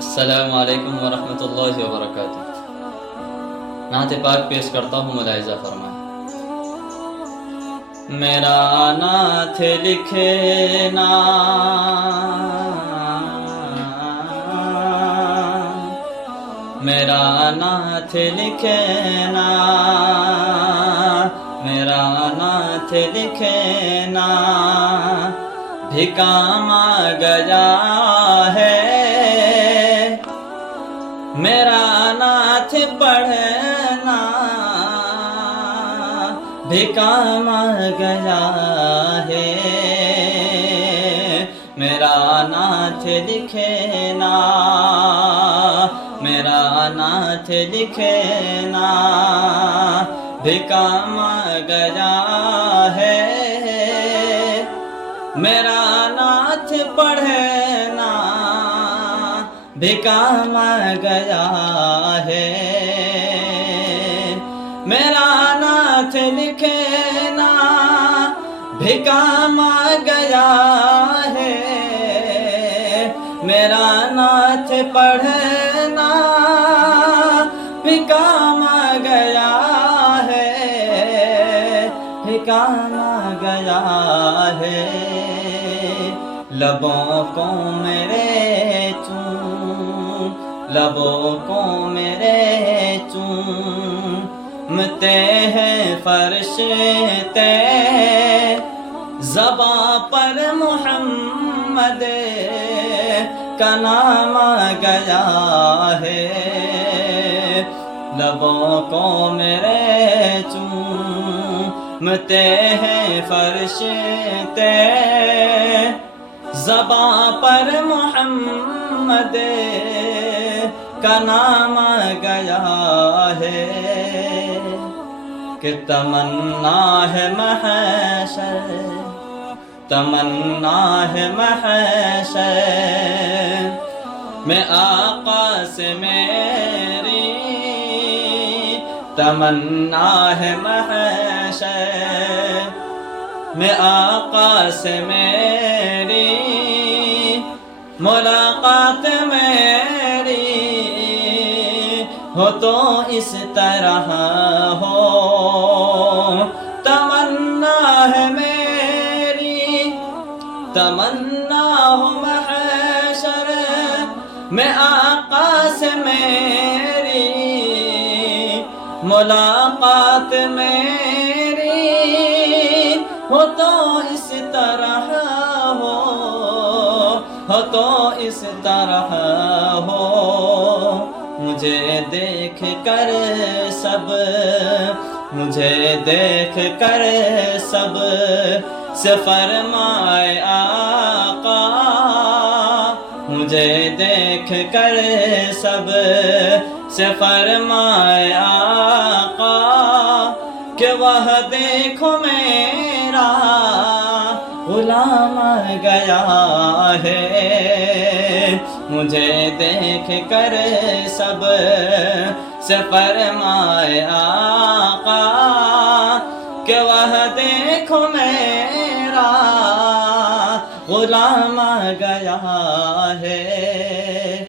السلام علیکم ورحمۃ اللہ وبرکاتہ۔ نعت پاک پیش کرتا ہوں، ملاحظہ فرمائیں۔ میرا نعت لکھنا میرا نعت لکھنا میرا نعت لکھنا بھی کام آ گیا ہے، میرا نعت پڑھنا بھی کام آ گیا ہے، میرا نعت لکھنا میرا نعت لکھنا بھی کام آ گیا ہے، میرا نعت پڑھنا بھی کام آ گیا ہے، میرا نعت لکھنا بھی کام آ گیا ہے، میرا نعت پڑھنا بھی کام آ گیا ہے، بھی کام آ گیا ہے، لبوں کو میرے لبوں کو میرے چومتے ہیں فرشتے، زباں پر محمد کا نام آ گیا ہے، لبوں کو میرے چومتے ہیں فرشتے، زباں پر محمد کا نام آ گیا ہے، کہ تمنا ہے محشر تمنا ہے محشر میں آقا سے میری، تمنا ہے محشر میں آقا سے میری، ملاقات میری ہو تو اس طرح ہو، تمنا ہے میری تمنا ہو محشر میں آقا سے میری، ملاقات میری ہو تو اس طرح ہو تو اس طرح ہو، مجھے دیکھ کر سب سے فرمائے آقا، مجھے دیکھ کر سب سے فرمائے آقا، کہ وہ دیکھو میرا غلام آ گیا ہے، مجھے دیکھ کر سب سے فرمائے آقا، کہ وہ دیکھو میرا غلام آ گیا ہے۔